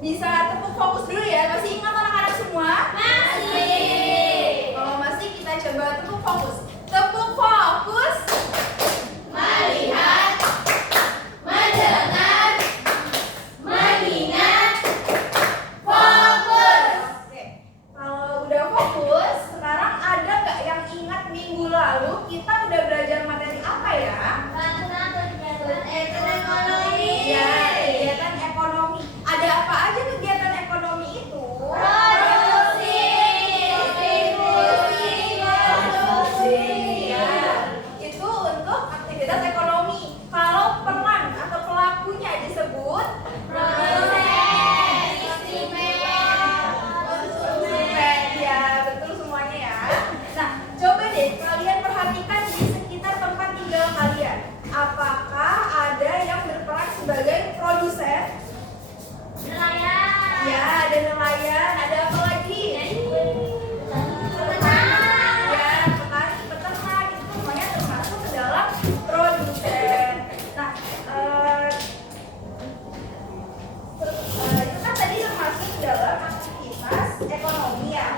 Bisa tepuk fokus dulu ya. Masih ingat anak-anak semua? Masih. Kalau masih, kita coba tepuk fokus. Tepuk fokus. Melihat, mendengar, mengingat, fokus. Oke. Kalau udah fokus, sekarang ada nggak yang ingat minggu lalu kita udah belajar materi apa ya? Ekonomi. Ya, kegiatan ekonomi. Ada apa aja kegiatan ekonomi itu? Produksi, distribusi, konsumsi. Ya, itu untuk aktivitas ekonomi. Kalau peran atau pelakunya disebut Produsen, distributor, konsumen. ya, betul semuanya ya. Nah, coba deh kalian perhatikan di sekitar tempat tinggal kalian. Apakah ada yang berperan sebagai produsen? Nelayan. Ya, ada nelayan. Ada apa lagi? Peternak. Ya, petani, peternak itu semuanya termasuk ke dalam produsen. Nah, itu kan tadi termasuk dalam aktivitas ekonomi ya.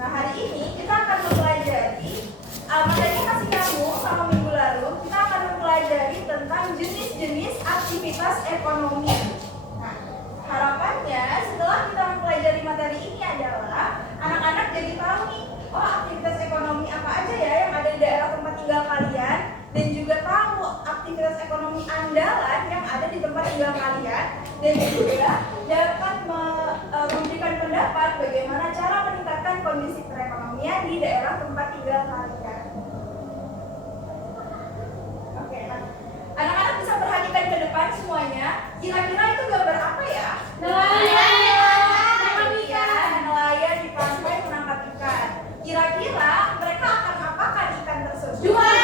Nah, hari ini kita akan mempelajari materinya masih nyambung sama minggu lalu. Kita akan mempelajari tentang jenis-jenis aktivitas ekonomi. Nah, harapannya setelah kita mempelajari materi ini adalah anak-anak jadi tahu nih, oh aktivitas ekonomi apa aja ya yang ada di daerah tempat tinggal kalian, dan juga tahu aktivitas ekonomi andalan yang ada di tempat tinggal kalian, dan juga dapat memberikan pendapat bagaimana cara meningkatkan kondisi perekonomian di daerah tempat tinggal kalian. Oke, nah anak-anak bisa perhatikan ke depan semuanya. Kira-kira itu gambar apa ya? Nelayan. Iya, nelayan di pantai menangkap ikan. Kira-kira mereka akan apakan ikan tersebut? Jual.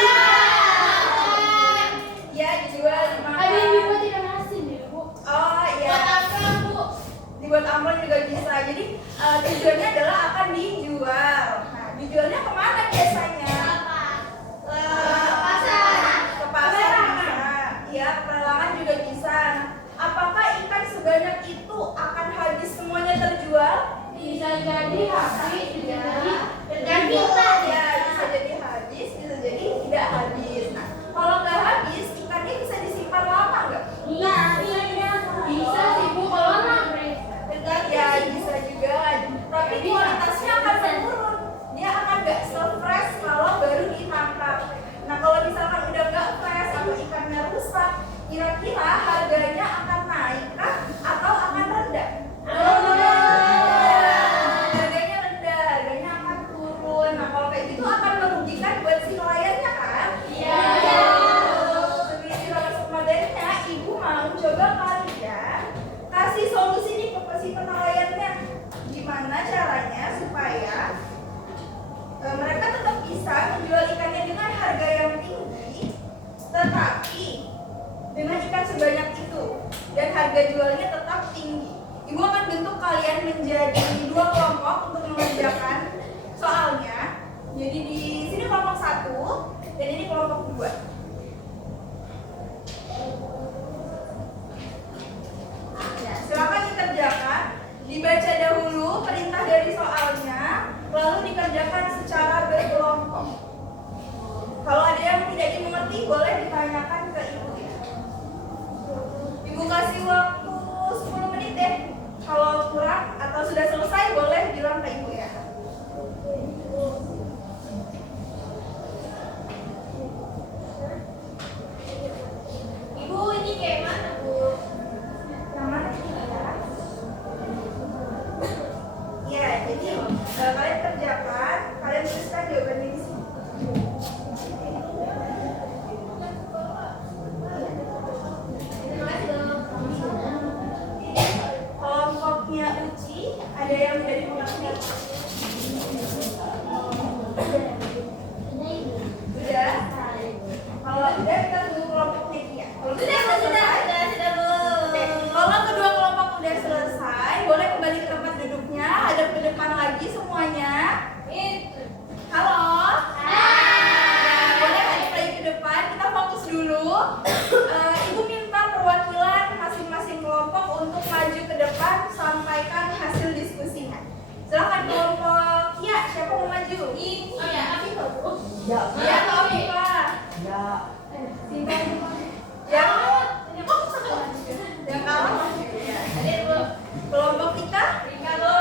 Ya, dijual, dimakan. Ada yang dibuat ikan asin ya, Bu? Oh iya, Buat Bu. dibuat amplang juga bisa. Jadi tujuannya adalah akan dijual. Nah, dijualnya kemana biasanya? Ke pasar bisa. Iya, pelelangan juga bisa. Apakah ikan sebanyak itu akan habis semuanya terjual? Bisa jadi habis, bisa jadi Ya, bisa jadi habis, bisa jadi tidak habis. Nah, kalau nggak habis, ikannya bisa disimpan lama nggak? Bisa sih, Bu, kalau lama. Ya, bisa juga. Tapi kualitasnya akan menurun. Dia akan nggak se-fresh kalau baru ditangkap. Nah, kalau misalkan udah nggak fresh atau ikannya rusak, kira-kira harganya akan naik kah atau akan rendah? Harganya rendah, harganya akan turun. Nah, kalau kayak gitu akan merugikan buat si nelayannya kan? Iya. Sebelum kita masuk materinya, Ibu mau coba kalian kasih solusi nih ke si penelayannya. Gimana caranya supaya mereka tetap bisa menjual ikannya dengan harga yang tinggi, tetapi dengan ikan sebanyak itu dan harga jualnya tetap tinggi. Ibu akan bentuk kalian menjadi dua kelompok untuk mengerjakan soalnya. Jadi di sini kelompok 1 dan ini kelompok 2. Silakan dikerjakan, dibaca dahulu perintah dari soalnya, lalu dikerjakan secara berkelompok. Kalau ada yang tidak dimengerti, boleh ditanyakan ke ibu ya. Ibu kasih waktu 10 menit deh. Kalau kurang atau sudah selesai, boleh bilang ke ibu ya. Ibu, ini kayak mana, Bu? Yang mana ini ya? Iya, jadi kalian kerjakan, kalian tuliskan jawabannya di sini. Kelompoknya Uci, ada yang tidak dimengerti? Udah? Kalau udah, kita tunggu kelompoknya Kia. Kalau sudah selesai, Bu. oke. Kalau kedua kelompok udah selesai, boleh kembali ke tempat duduknya, hadap ke depan lagi semuanya. ini. Oh ya, tapi kok. Ya. Iya, Viva. Ya. Yang kalah. Ya. Jadi kelompok kita. Rika lo.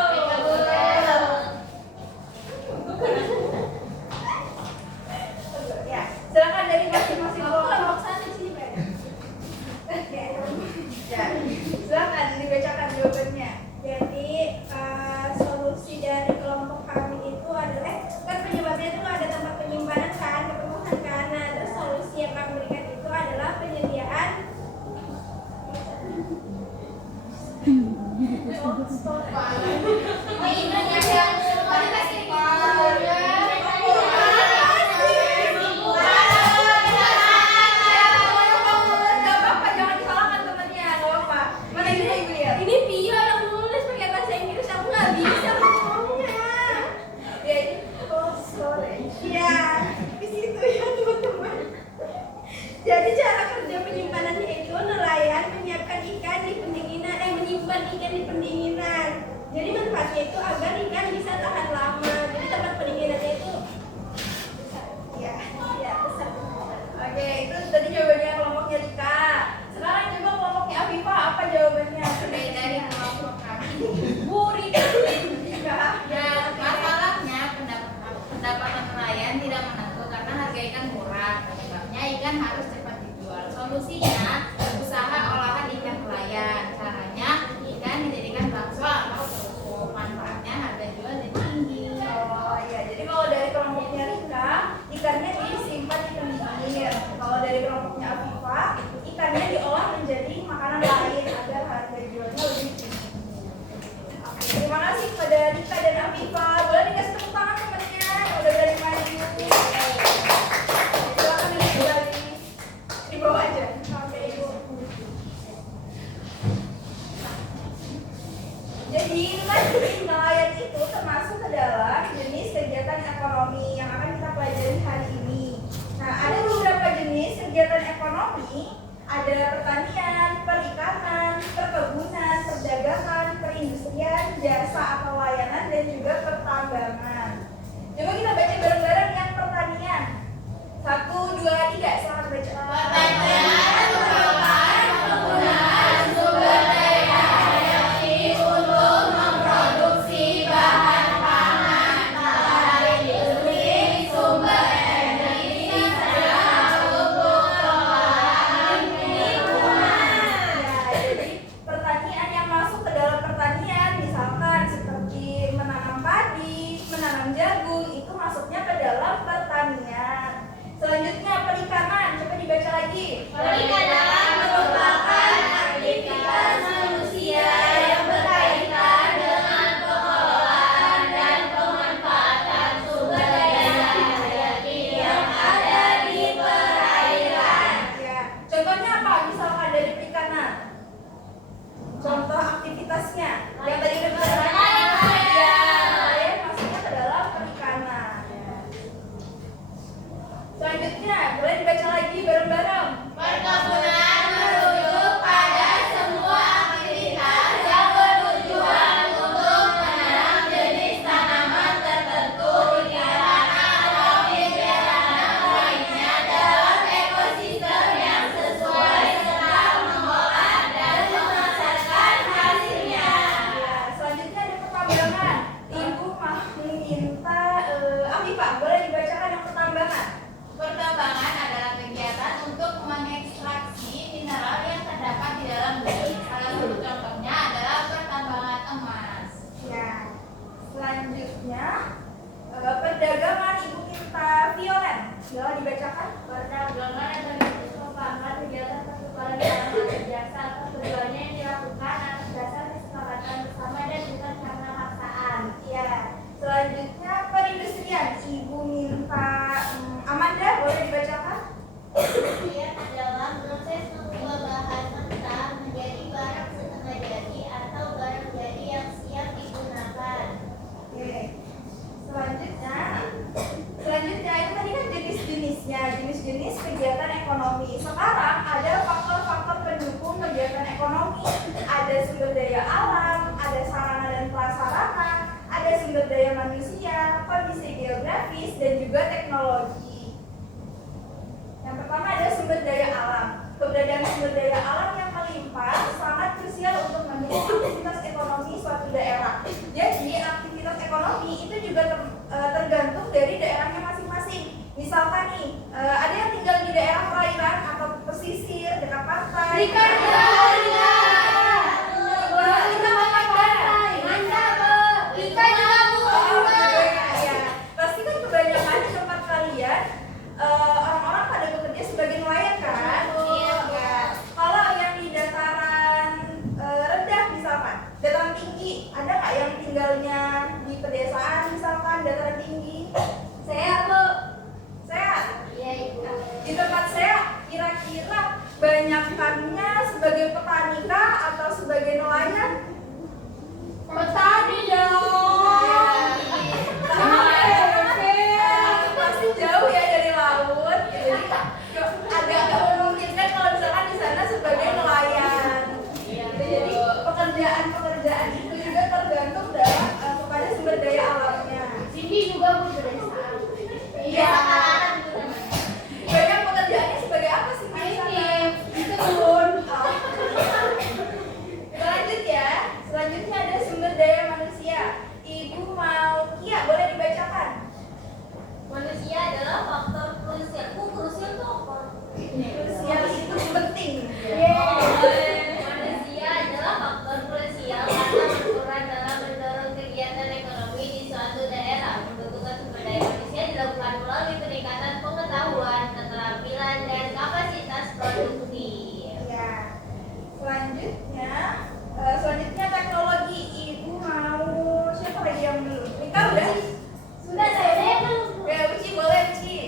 Ya, silakan dari masing-masing kelompok. Ya, silakan dibacakan jawabannya. Jadi solusi dari kelompok kami itu adalah kan penyebabnya itu ada tempat penyimpanan kan, kepenuhan kan. Nah, terus solusi yang kami berikan itu adalah penyediaan Ini Pio yang nulis pakai bahasa Inggris, aku nggak bisa ngomongnya. Ya, di situ ya teman-teman. Jadi cara kerja penyimpanannya itu nelayan menyiapkan ikan di pendinginan, menyimpan ikan di pendinginan. Jadi manfaatnya itu agar ikan bisa tahan lama. Jadi tempat pendinginannya itu ya besar. Oke, itu tadi jawabannya kelompoknya Rika. Sekarang coba kelompoknya Afifa, apa jawabannya? Dari kelompok kami. Bu Rika. Dan masalahnya pendapatan nelayan tidak menentu karena harga ikan murah. Penyebabnya ikan harus cepat dijual. Solusinya usaha olahan ikan nelayan. Caranya ikan dijadikan bakso atau kerupuk. Manfaatnya harga jual lebih tinggi. Oh iya, jadi kalau dari kelompoknya Rika, ikannya disimpan di pendingin. Kalau dari kelompoknya Afifa, ikannya diolah menjadi makanan lain agar harga jualnya lebih tinggi. Oke, terima kasih kepada Rika dan Afifa. Boleh dikasih tepuk tangan temannya, udah berani maju. Silakan duduk kembali di bawah aja. Oke, Ibu. Jadi nelayan itu termasuk ke dalam jenis kegiatan ekonomi yang akan kita pelajari hari ini. Nah, ada beberapa jenis kegiatan ekonomi, ada pertanian, perikanan, perkebunan, perdagangan, perindustrian, jasa atau layanan, dan juga pertambangan. Coba kita baca bareng-bareng yang pertanian. 1, 2, 3, selamat baca. Pertanian merupakan penggunaan sumber daya hayati untuk memproduksi bahan pangan, bahan industri, sumber energi, serta untuk pengolahan lingkungan. Ya, jadi pertanian yang masuk ada sumber daya manusia, kondisi geografis, dan juga teknologi. Yang pertama ada sumber daya alam. Keberadaan sumber daya alam yang melimpah sangat krusial untuk mendukung aktivitas ekonomi suatu daerah. Jadi aktivitas ekonomi itu juga tergantung dari daerahnya masing-masing. Misalkan nih, ada yang tinggal di daerah perairan atau pesisir dekat pantai. Rika pasti kan kebanyakan di tempat kalian orang-orang pada bekerja sebagai nelayan kan? Kalau yang di dataran rendah misalkan, dataran tinggi, ada nggak yang tinggalnya di pedesaan misalkan dataran tinggi? Saya Bu. Sehat. Iya Ibu. Di tempat saya kira-kira banyakannya sebagai petani kah atau sebagai nelayan? Petani dong. Pasti jauh ya dari laut. Jadi agak memungkinkan kalau misalkan di sana sebagai nelayan. Jadi pekerjaan itu juga tergantung dalam kepada sumber daya alamnya. Sini juga Bu pedesaan. Iya. Banyak pekerjaannya sebagai apa sih? Kebun. Kita lanjut ya. Selanjutnya ada sumber daya manusia. Ibu mau Kia boleh dibacakan? Manusia adalah faktor krusial. Krusial itu apa? Krusial itu penting. Manusia adalah faktor krusial karena berperan dalam mendorong kegiatan ekonomi di suatu daerah. Pembentukan sumber daya manusia dilakukan melalui peningkatan pengetahuan, keterampilan, dan kapasitas produktif. Ya. Selanjutnya teknologi. Ibu mau siapa lagi yang belum? Rika udah? Sudah saya belum. Ya, Uci boleh Uci.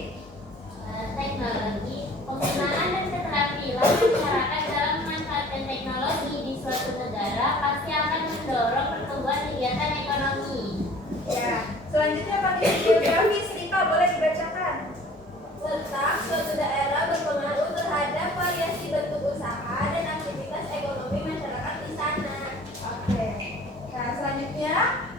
Teknologi, penggunaan dan keterampilan masyarakat dalam memanfaatkan teknologi di suatu negara pasti akan mendorong pertumbuhan kegiatan ekonomi. Ya. Selanjutnya pakai geografis. Rika boleh dibacakan? Tentang suatu daerah berpengaruh terhadap variasi bentuk usaha dan aktivitas ekonomi masyarakat di sana. Oke. Nah, selanjutnya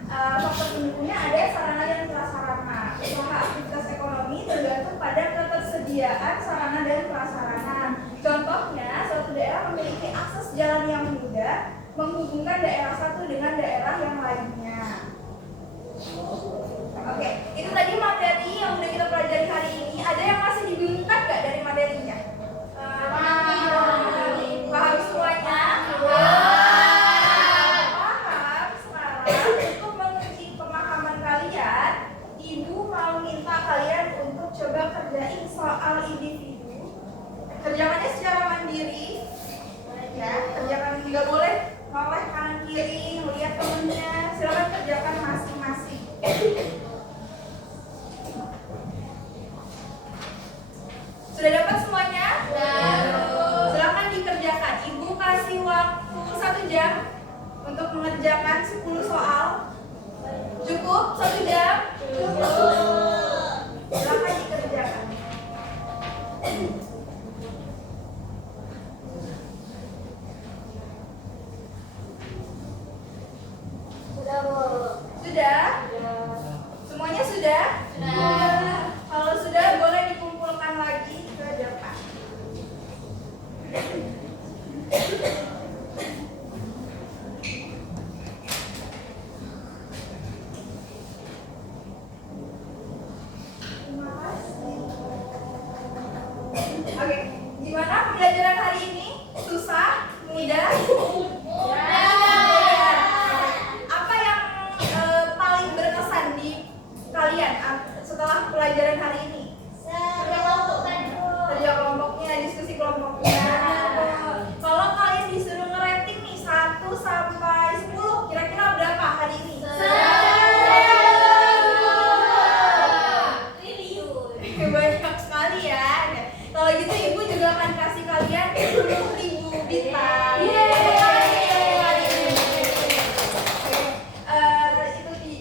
faktor pendukungnya ada sarana dan prasarana. Usaha aktivitas ekonomi tergantung pada ketersediaan sarana dan prasarana. Contohnya, suatu daerah memiliki akses jalan yang mudah menghubungkan daerah satu dengan daerah yang lainnya. Oke, itu tadi materi yang udah kita pelajari hari ini. Ada yang masih dibingungkan nggak dari materinya? Paham semuanya? Paham. Sekarang untuk menguji pemahaman kalian, Ibu mau minta kalian untuk coba kerjain soal individu. Kerjakannya secara mandiri. Ya, kerjakan nggak boleh noleh kanan kiri, melihat temennya. Silakan kerjakan masing-masing. Sudah dapat semuanya? Silakan dikerjakan. Ibu kasih waktu 1 jam untuk mengerjakan 10 soal. Cukup 1 jam? Cukup. Silakan dikerjakan. Sudah Bu. Sudah? Semuanya sudah? Kalau sudah boleh dikumpulkan lagi ke depan. Terima kasih. Oke, gimana pembelajaran hari ini? Susah? Mudah? Apa yang paling berkesan di kalian setelah pelajaran hari ini? Kerja kelompoknya, diskusi kelompoknya. Kalau kalian disuruh ngerating nih 1 sampai 10, kira-kira berapa hari ini? Banyak sekali ya. Kalau gitu Ibu juga akan kasih kalian 10.000 bintang.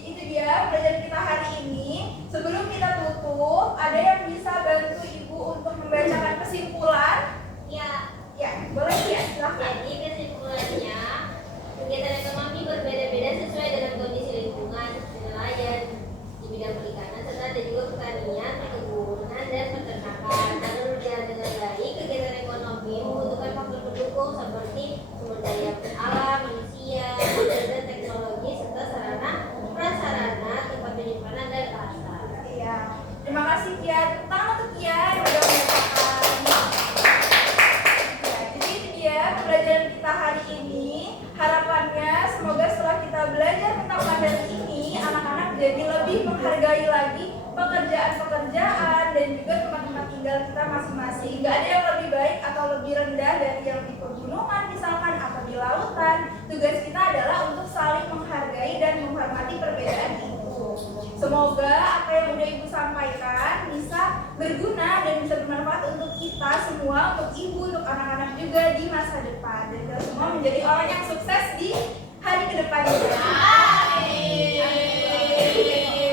Itu dia pelajaran kita hari ini. Sebelum kita tutup, ada yang bisa bantu Ibu untuk membacakan kesimpulan? Ya, Ya, boleh ya, silahkan. jadi kesimpulannya kegiatan ekonomi menghargai lagi pekerjaan-pekerjaan dan juga tempat-tempat tinggal kita masing-masing. Gak ada yang lebih baik atau lebih rendah dari yang di pegunungan misalkan atau di lautan. Tugas kita adalah untuk saling menghargai dan menghormati perbedaan itu. Semoga apa yang udah Ibu sampaikan bisa berguna dan bisa bermanfaat untuk kita semua, untuk Ibu, untuk anak-anak juga di masa depan. Dan kita semua menjadi orang yang sukses di hari ke depannya.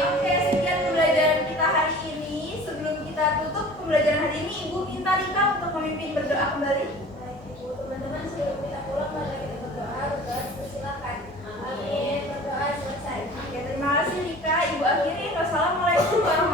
Oke, sekian pembelajaran kita hari ini. Sebelum kita tutup pembelajaran hari ini, Ibu minta Rika untuk memimpin berdoa kembali. Baik, Ibu, teman-teman sebelum kita pulang mari kita berdoa. Silakan. Amin. Berdoa selesai. Oke, terima kasih Rika. Ibu akhiri. Wassalamualaikum warahmatullahi